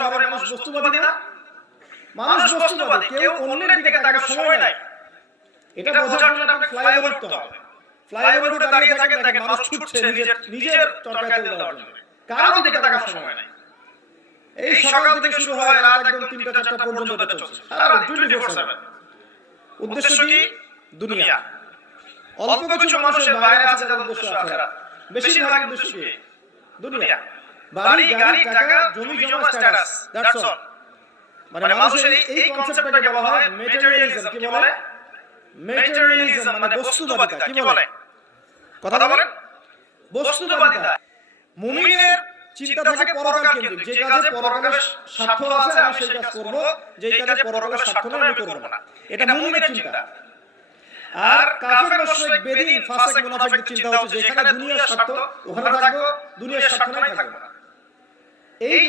শহরে মানুষ বস্তুবাদী না? মানুষ বস্তুবাদী, কেউ অন্যের দিকে তাকার সময় নাই। এটা বোঝার জন্য আপনাকে ফ্লাইওভার উঠতে হবে। ফ্লাইওভার উঠে দাঁড়িয়ে থাকেন, দেখেন মানুষ ছুটছে নিজের চরকায় তেল দেওয়ার জন্য, কারো দিকে তাকার সময় নাই। এই সকাল থেকে শুরু হয়, রাত একদম ৩টা-৪টা পর্যন্ত এটা চলছে, সারাদিন 24/7। উদ্দেশ্য কি? দুনিয়া। অল্প কিছু মানুষের বাইরে আছে যাদের উদ্দেশ্য আখিরাত, বেশিরভাগ উদ্দেশ্য কি? দুনিয়া। বাড়ি, গাড়ি, টাকা, জমি জমা, স্ট্যাটাস, দ্যাটস অল। মানে মানুষের এই কনসেপ্টটাকে বলা হয় ম্যাটেরিয়ালিজম। কি বলে? ম্যাটেরিয়ালিজম মানে বস্তুবাদিতা। কি বলে? কথা বলেন। বস্তুবাদিতা। মুমিনের চিন্তা থাকে পরকাল কেন্দ্রিক, যে কাজে পরকালের স্বার্থ আছে আমি সেই কাজ করব, যে কাজে পরকালের স্বার্থ নাই আমি করব না। এটা মুমিনের চিন্তা। আর কাফের, মুশরিক, বেদিন, ফাসিক, মুনাফিকদের চিন্তা হচ্ছে যেখানে দুনিয়ার স্বার্থ ওখানে থাকবো, দুনিয়ার স্বার্থ নাই থাকবো না। এই